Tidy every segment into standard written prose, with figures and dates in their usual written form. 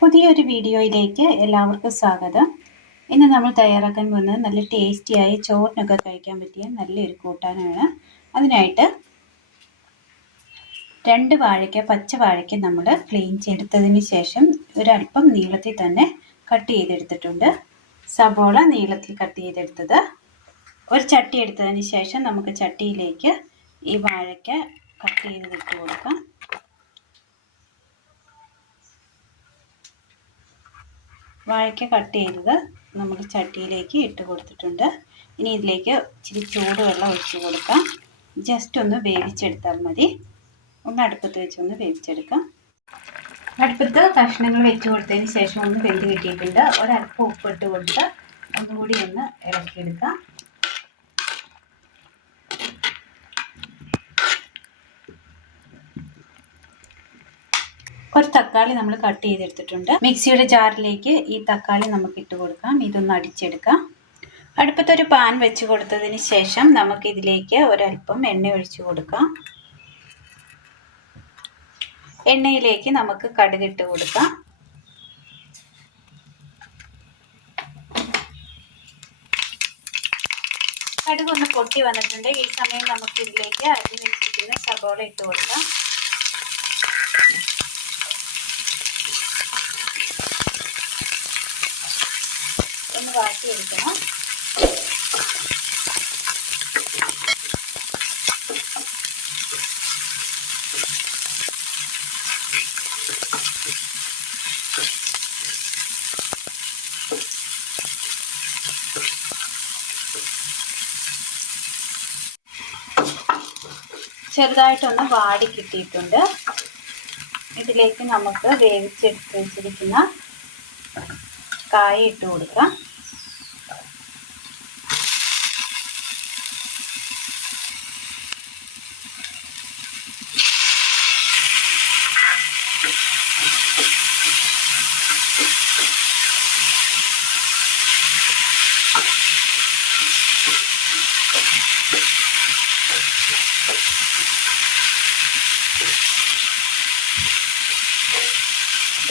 പുതിയൊരു വീഡിയോയിലേക്ക് എല്ലാവർക്കും സ്വാഗതം. ഇന്ന് നമ്മൾ തയ്യാറാക്കാൻ പോകുന്നത് നല്ല ടേസ്റ്റിയായി ചോറിനൊക്കെ കഴിക്കാൻ പറ്റിയ നല്ലൊരു കൂട്ടാനാണ്. അതിനായിട്ട് 2 വാഴയ്ക്ക, പച്ച വാഴയ്ക്ക നമ്മൾ ക്ലീൻ ചെയ്തെടുത്തതിന് ശേഷം ഒരല്പം നീളത്തിൽ തന്നെ കട്ട് ചെയ്തെടുത്തിട്ടുണ്ട്. സബോള നീളത്തിൽ കട്ട് ചെയ്തെടുത്തത്. ഒരു ചട്ടി എടുത്തതിന് ശേഷം നമുക്ക് ചട്ടിയിലേക്ക് ഈ വാഴയ്ക്ക കട്ട് ചെയ്തിട്ട് കൊടുക്കാം. വാഴയ്ക്ക കട്ട് ചെയ്തത് നമ്മൾ ചട്ടിയിലേക്ക് ഇട്ട് കൊടുത്തിട്ടുണ്ട്. ഇനി ഇതിലേക്ക് ഇച്ചിരി ചൂടുവെള്ളം ഒഴിച്ച് കൊടുക്കാം. ജസ്റ്റ് ഒന്ന് വേവിച്ചെടുത്താൽ മതി. ഒന്ന് അടുപ്പത്ത് വെച്ചൊന്ന് വേവിച്ചെടുക്കാം. അടുപ്പത്ത് കഷ്ണങ്ങൾ വെച്ച് കൊടുത്തതിന് ശേഷം ഒന്ന് വെന്ത് കിട്ടിയിട്ടുണ്ട്. ഒരല്പം ഉപ്പിട്ട് കൊടുത്ത് ഒന്നുകൂടി ഒന്ന് ഇളക്കിയെടുക്കാം. ഒരു തക്കാളി നമ്മൾ കട്ട് ചെയ്തെടുത്തിട്ടുണ്ട്. മിക്സിയുടെ ജാറിലേക്ക് ഈ തക്കാളി നമുക്ക് ഇട്ട് കൊടുക്കാം. ഇതൊന്ന് അടിച്ചെടുക്കാം. അടുപ്പത്തൊരു പാൻ വെച്ച് കൊടുത്തതിന് ശേഷം നമുക്ക് ഇതിലേക്ക് ഒരല്പം എണ്ണ ഒഴിച്ചു കൊടുക്കാം. എണ്ണയിലേക്ക് നമുക്ക് കടുകിട്ട് കൊടുക്കാം. കടുക് ഒന്ന് പൊട്ടി വന്നിട്ടുണ്ട്. ഈ സമയം നമുക്ക് ഇതിലേക്ക് അരിഞ്ഞ് വെച്ചിരിക്കുന്ന സബോള ഇട്ട് കൊടുക്കാം. ഒന്ന് വാട്ടിയെടുക്കണം. ചെറുതായിട്ടൊന്ന് വാടി കിട്ടിയിട്ടുണ്ട്. ഇതിലേക്ക് നമുക്ക് വേവിച്ചെടുത്ത് വെച്ചിരിക്കുന്ന കായ ഇട്ട് കൊടുക്കാം.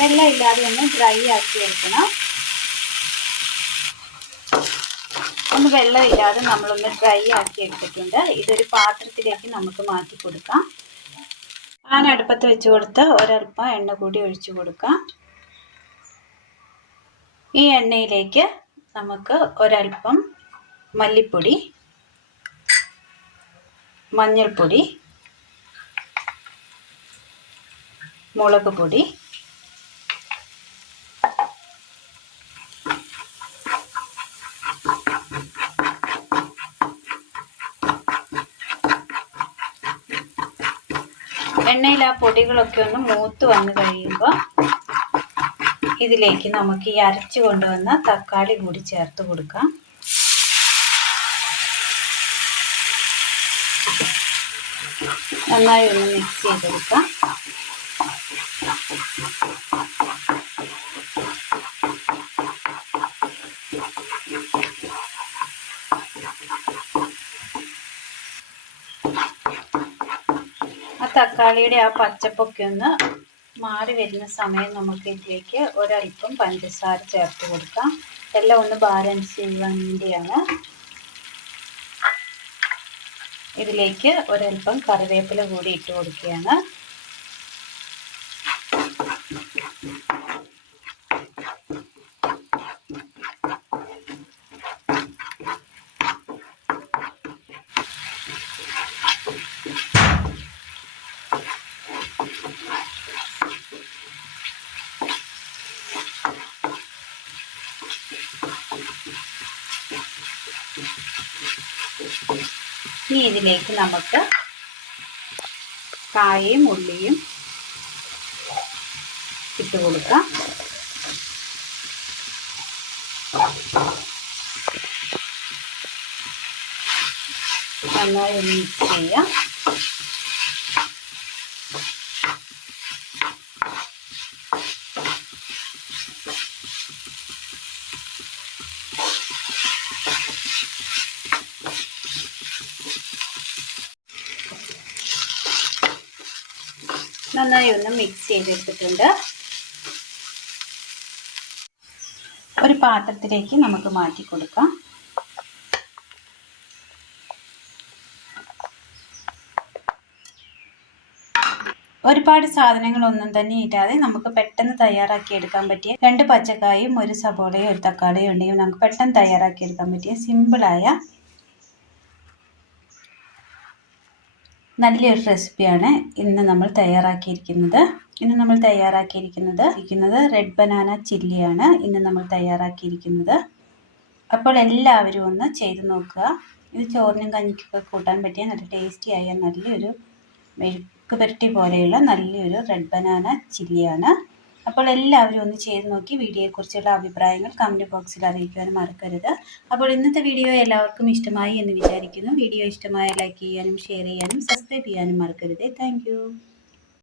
വെള്ളം ഇല്ലാതെ ഒന്ന് ഡ്രൈ ആക്കി എടുക്കണം. ഒന്ന് വെള്ളമില്ലാതെ നമ്മളൊന്ന് ഡ്രൈ ആക്കി എടുത്തിട്ടുണ്ട്. ഇതൊരു പാത്രത്തിലേക്ക് നമുക്ക് മാറ്റി കൊടുക്കാം. പാൻ അടുപ്പത്ത് വെച്ച് കൊടുത്ത് ഒരല്പം എണ്ണ കൂടി ഒഴിച്ചു കൊടുക്കാം. ഈ എണ്ണയിലേക്ക് നമുക്ക് ഒരല്പം മല്ലിപ്പൊടി, മഞ്ഞൾപ്പൊടി, മുളക് പൊടി, എണ്ണയിൽ ആ പൊടികളൊക്കെ ഒന്ന് മൂത്ത് വന്നു കഴിയുമ്പോൾ ഇതിലേക്ക് നമുക്ക് ഈ അരച്ചു കൊണ്ടുവന്ന തക്കാളി കൂടി ചേർത്ത് കൊടുക്കാം. നന്നായി ഒന്ന് മിക്സ് ചെയ്തെടുക്കാം. തക്കാളിയുടെ ആ പച്ചപ്പൊക്കെ ഒന്ന് മാറി വരുന്ന സമയം നമുക്ക് ഇതിലേക്ക് ഒരല്പം പഞ്ചസാര ചേർത്ത് കൊടുക്കാം. എല്ലാം ഒന്ന് ബാലൻസ് ചെയ്യാൻ വേണ്ടിയാണ്. ഇതിലേക്ക് ഒരല്പം കറിവേപ്പില കൂടി ഇട്ട് കൊടുക്കുകയാണ്. ഇനി ഇതിലേക്ക് നമുക്ക് കായയും ഉള്ളിയും ഇട്ട് കൊടുക്കാം. നന്നായി ഒന്ന് മിക്സ് ചെയ്യാം. നന്നായി ഒന്ന് മിക്സ് ചെയ്തെടുത്തിട്ടുണ്ട്. ഒരു പാത്രത്തിലേക്ക് നമുക്ക് മാറ്റി കൊടുക്കാം. ഒരുപാട് സാധനങ്ങളൊന്നും തന്നെ ഇല്ലാതെ നമുക്ക് പെട്ടെന്ന് തയ്യാറാക്കി എടുക്കാൻ പറ്റിയ 2 പച്ചക്കായും 1 സബോളയും 1 തക്കാളിയും ഉണ്ടെങ്കിൽ നമുക്ക് പെട്ടെന്ന് തയ്യാറാക്കി എടുക്കാൻ പറ്റിയ സിമ്പിളായ നല്ലൊരു റെസിപ്പിയാണ് ഇന്ന് നമ്മൾ തയ്യാറാക്കിയിരിക്കുന്നത്. റെഡ് ബനാന ചില്ലിയാണ് ഇന്ന് നമ്മൾ തയ്യാറാക്കിയിരിക്കുന്നത്. അപ്പോൾ എല്ലാവരും ഒന്ന് ചെയ്ത് നോക്കുക. ഇത് ചോറിനും കഞ്ഞിക്കൊക്കെ കൂട്ടാൻ പറ്റിയ നല്ല ടേസ്റ്റി ആയ നല്ലൊരു മെഴുക്ക് പുരട്ടി പോലെയുള്ള നല്ലൊരു റെഡ് ബനാന ചില്ലിയാണ്. അപ്പോൾ എല്ലാവരും ഒന്ന് ചെയ്ത് നോക്കി വീഡിയോയെക്കുറിച്ചുള്ള അഭിപ്രായങ്ങൾ കമൻറ്റ് ബോക്സിൽ അറിയിക്കുവാനും മറക്കരുത്. അപ്പോൾ ഇന്നത്തെ വീഡിയോ എല്ലാവർക്കും ഇഷ്ടമായി എന്ന് വിചാരിക്കുന്നു. വീഡിയോ ഇഷ്ടമായ ലൈക്ക് ചെയ്യാനും ഷെയർ ചെയ്യാനും സബ്സ്ക്രൈബ് ചെയ്യാനും മറക്കരുത്. താങ്ക്